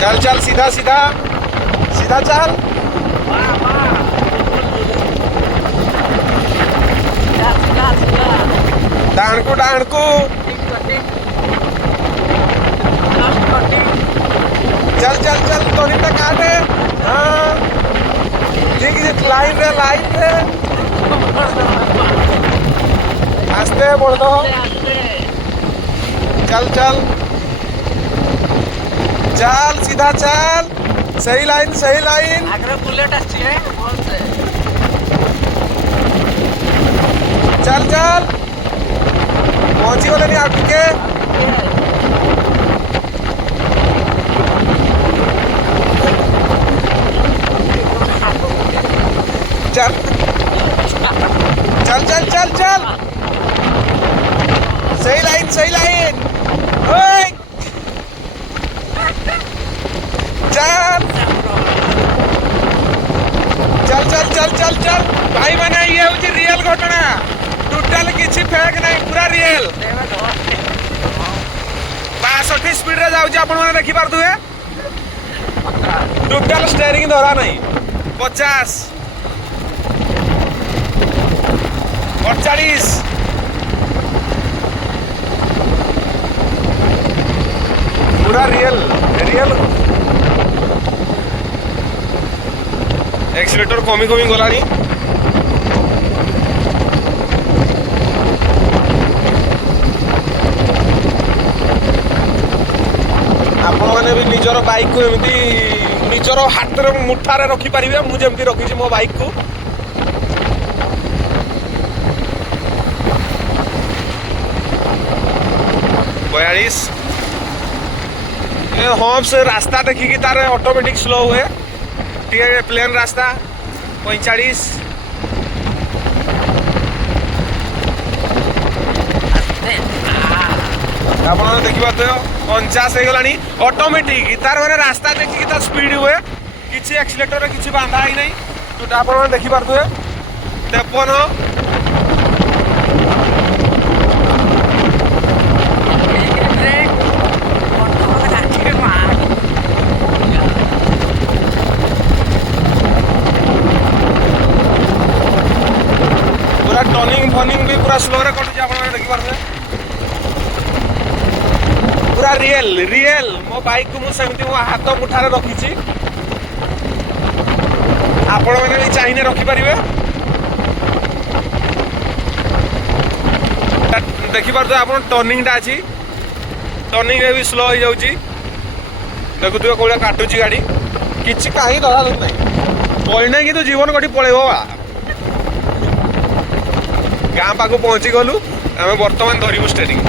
चल चल सीधा सीधा सीधा चल। डाणकू डाणकू चल चल चल टर्निंग टा काटे। हाँ ठीक है लाइन रे आस्ते बोल दो। चल चल चल सीधा चल सही लाइन आगे बुलेट है बहुत से चल चल पहुंची वाले नहीं आगे के चल चल चल चल चल सही लाइन ओए चल चल चल चल चल चल भाई मैंने ये हूँ रियल घटना टोटाल किसी फेक नहीं पूरा रियल 62 स्पीड रे जाऊँ आपण मैंने देखी पारे टोटाल स्टेयरिंग धरा नहीं 50 48 पूरा रियल एक्सीलेटर कमी गलानी आपण मैंने भी निजर बाइक को एमती निजर हाथ में मुठारे रखिपारे मुझे रखी मो बाइक को 42 हम से रास्ता देखिकी तार ऑटोमेटिक स्लो हुए टे प्लेन रास्ता 45 आप देखिए 50 हो गलानी ऑटोमेटिक तार मैंने रास्ता देखिकी तार स्पीड हुए किसी एक्सीलेटर किसी बांधा ही नहीं तो आप देखिपे 53 टर्निंग फर्निंग भी पूरा स्लो रे कटुचे आप देखिपारे पूरा रियल मो बाइक को मुझे मो हाथ मुठारे रखी आपण मैंने भी चाहिए रखिपारे देखिपारे आप टर्निंग टा अच्छी टर्निंग भी स्लो हो जाऊँगी देखुए कौन काटुची गाड़ी किसी कहीं धरा धर नहीं पड़ना कि तो जीवन कटी पलैब गाँ पाक पहुँची गलु आम बर्तमान धरबू स्टेरिंग।